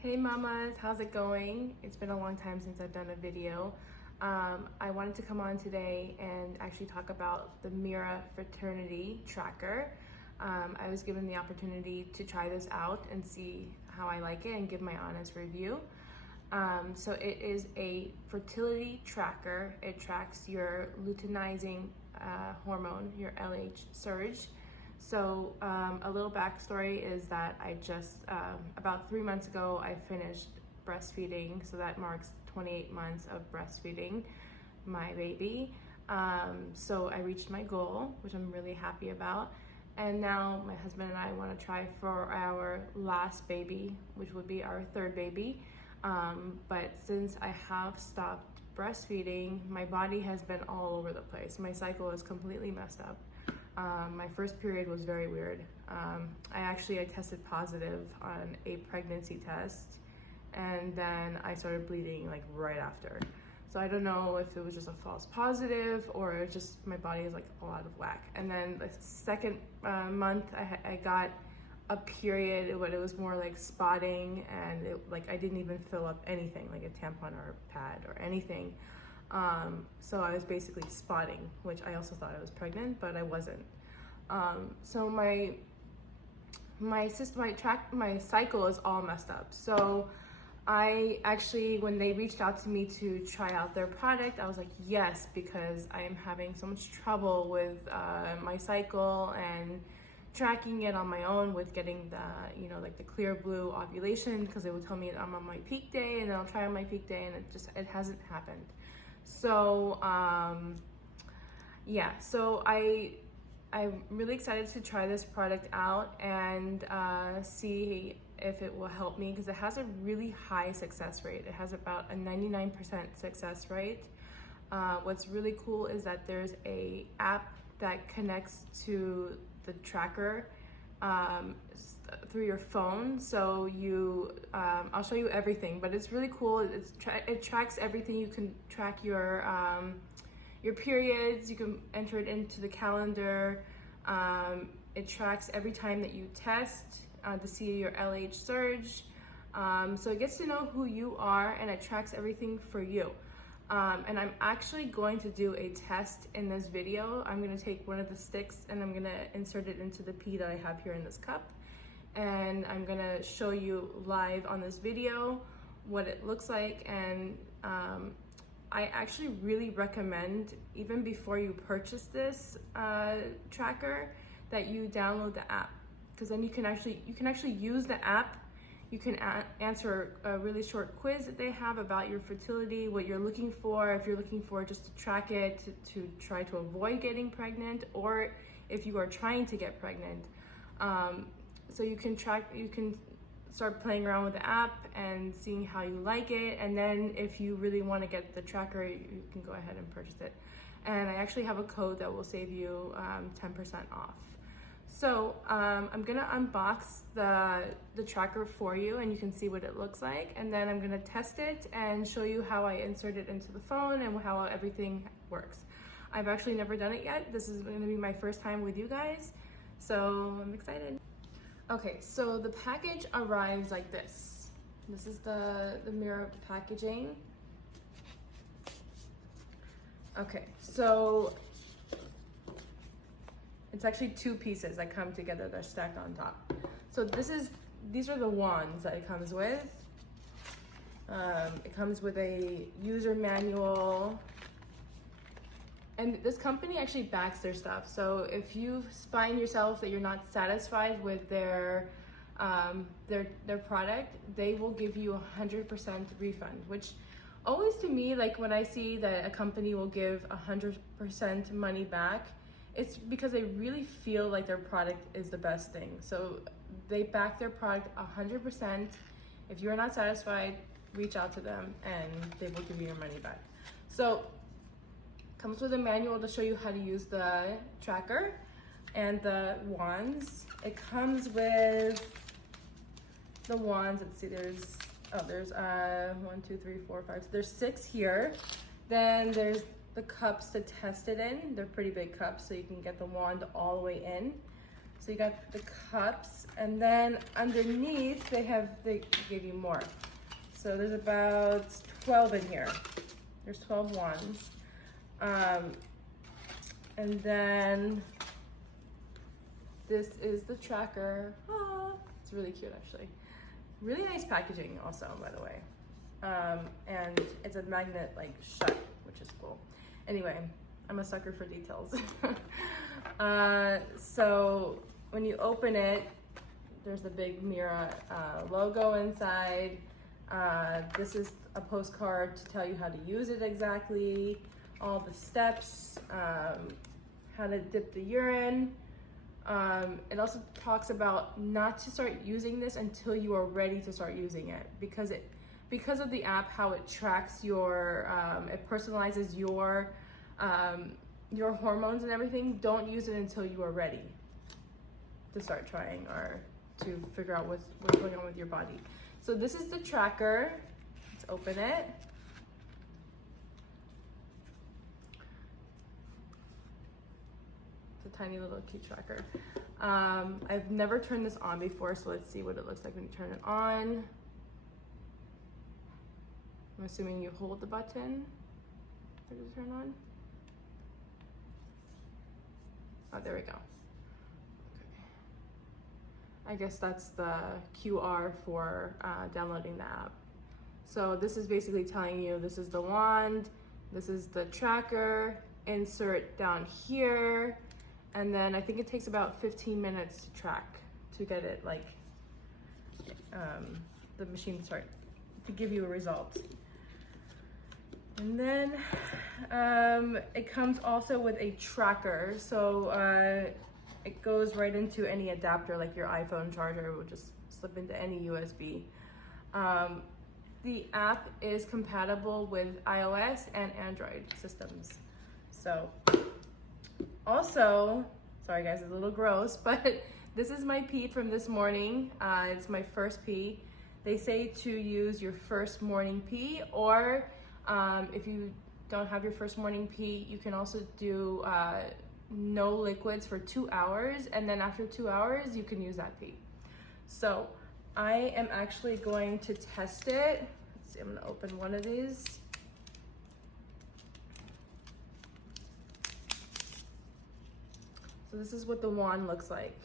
Hey mamas, how's it going? It's been a long time since I've done a video. I wanted to come on today and actually talk about the Mira Fertility Tracker. I was given the opportunity to try this out and see how I like it and give my honest review. So it is a fertility tracker. It tracks your luteinizing hormone, your LH surge. So a little backstory is that I just, about 3 months ago, I finished breastfeeding. So that marks 28 months of breastfeeding my baby. So I reached my goal, which I'm really happy about. And now my husband and I want to try for our last baby, which would be our third baby. But since I have stopped breastfeeding, my body has been all over the place. My cycle is completely messed up. My first period was very weird. I tested positive on a pregnancy test, and then I started bleeding like right after. So I don't know if it was just a false positive or just my body is like all out of whack. And then the second month I got a period, but it was more like spotting, and I didn't even fill up anything like a tampon or a pad or anything. So I was basically spotting, which I also thought I was pregnant, but I wasn't. So my cycle is all messed up. So I actually, when they reached out to me to try out their product, I was like, yes, because I am having so much trouble with my cycle and tracking it on my own with getting the, like the clear blue ovulation, because it would tell me I'm on my peak day, and then I'll try on my peak day, and it hasn't happened. So yeah, so I'm really excited to try this product out and see if it will help me, because it has a really high success rate. It has about a 99% success rate. What's really cool is that there's a app that connects to the tracker through your phone. So I'll show you everything, but it's really cool. It tracks everything. You can track your periods. You can enter it into the calendar. It tracks every time that you test to see your LH surge. So it gets to know who you are, and it tracks everything for you. And I'm actually going to do a test in this video. I'm gonna take one of the sticks and I'm gonna insert it into the pee that I have here in this cup. And I'm gonna show you live on this video what it looks like. And I actually really recommend, even before you purchase this tracker, that you download the app, because then you can actually use the app. You can answer a really short quiz that they have about your fertility, what you're looking for, if you're looking for just to track it, to try to avoid getting pregnant, or if you are trying to get pregnant. So you can start playing around with the app and seeing how you like it. And then if you really want to get the tracker, you can go ahead and purchase it. And I actually have a code that will save you 10% off. So I'm gonna unbox the tracker for you, and you can see what it looks like. And then I'm gonna test it and show you how I insert it into the phone and how everything works. I've actually never done it yet. This is gonna be my first time with you guys, so I'm excited. Okay, so the package arrives like this. This is the Mira packaging. Okay, so it's actually two pieces that come together. They're stacked on top. So these are the wands that it comes with. It comes with a user manual. And this company actually backs their stuff. So if you find yourself that you're not satisfied with their product, they will give you 100% refund, which always, to me, like when I see that a company will give 100% money back, it's because they really feel like their product is the best thing. So they back their product 100%. If you're not satisfied, reach out to them and they will give you your money back. So comes with a manual to show you how to use the tracker and the wands. It comes with the wands. Let's see, there's 1, 2, 3, 4, 5. So there's 6 here. Then there's the cups to test it in. They're pretty big cups, so you can get the wand all the way in. So you got the cups, and then underneath they gave you more. So there's about 12 in here. There's 12 wands. And then this is the tracker. It's really cute actually. Really nice packaging also, by the way. And it's a magnet like shut, which is cool. Anyway, I'm a sucker for details. So when you open it, there's the big Mira logo inside. This is a postcard to tell you how to use it exactly, all the steps, how to dip the urine. It also talks about not to start using this until you are ready to start using it, because of the app, how it tracks your, it personalizes your hormones and everything. Don't use it until you are ready to start trying or to figure out what's going on with your body. So this is the tracker. Let's open it. It's a tiny little cute tracker. I've never turned this on before, so let's see what it looks like when you turn it on. I'm assuming you hold the button for it to turn on. Oh, there we go. I guess that's the QR for downloading the app. So this is basically telling you this is the wand, this is the tracker, insert down here, and then I think it takes about 15 minutes to track to get it like the machine to give you a result. And then it comes also with a tracker. So it goes right into any adapter, like your iPhone charger will just slip into any USB. The app is compatible with iOS and Android systems. So also, sorry guys, it's a little gross, but this is my pee from this morning. It's my first pee. They say to use your first morning pee, or if you don't have your first morning pee, you can also do no liquids for 2 hours, and then after 2 hours you can use that pee. So I am actually going to test it. Let's see, I'm gonna open one of these. So this is what the wand looks like.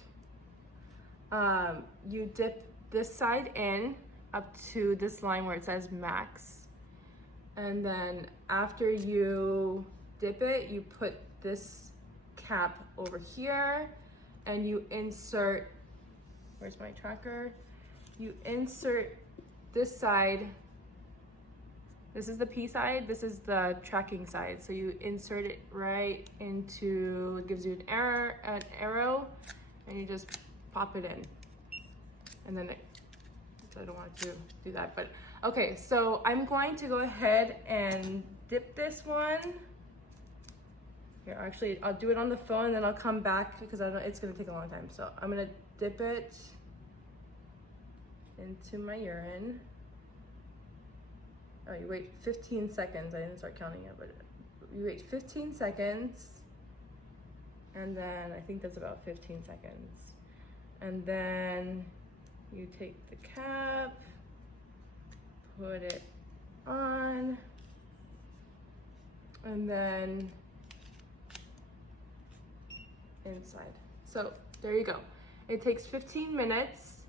You dip this side in up to this line where it says max, and then after you dip it, you put this cap over here and you insert, where's my tracker? You insert this side. This is the P side, this is the tracking side. So you insert it right into, it gives you an arrow, and you just pop it in. And then I don't want to do that, but okay, so I'm going to go ahead and dip this one. Here, actually, I'll do it on the phone and then I'll come back because it's gonna take a long time. So I'm gonna dip it into my urine. Oh, you wait 15 seconds. I didn't start counting it, but you wait 15 seconds. And then I think that's about 15 seconds. And then you take the cap, put it on, and then inside. So there you go. It takes 15 minutes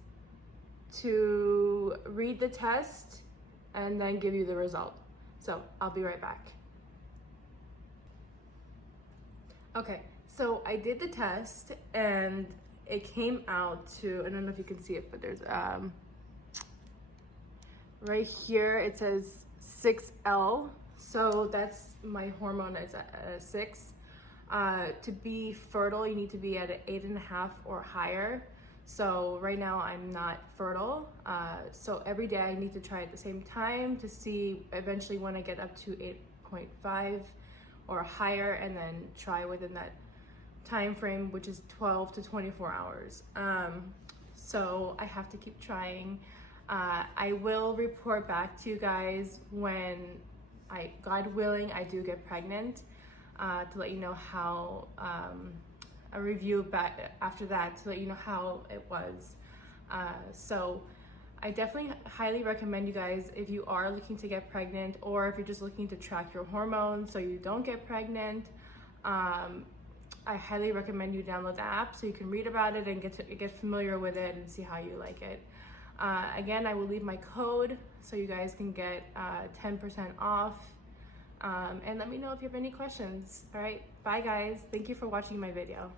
to read the test and then give you the result. So I'll be right back. Okay, so I did the test and it came out to, I don't know if you can see it, but there's right here it says 6L. So that's my hormone is at 6. To be fertile, you need to be at an 8.5 or higher. So right now I'm not fertile. So every day I need to try at the same time to see eventually when I get up to 8.5 or higher, and then try within that time frame, which is 12 to 24 hours. So I have to keep trying. I will report back to you guys when God willing, I do get pregnant, to let you know how a review back after that to let you know how it was. So I definitely highly recommend you guys, if you are looking to get pregnant, or if you're just looking to track your hormones so you don't get pregnant, I highly recommend you download the app so you can read about it and get familiar with it and see how you like it. Again, I will leave my code so you guys can get 10% off. And let me know if you have any questions. All right, bye guys. Thank you for watching my video.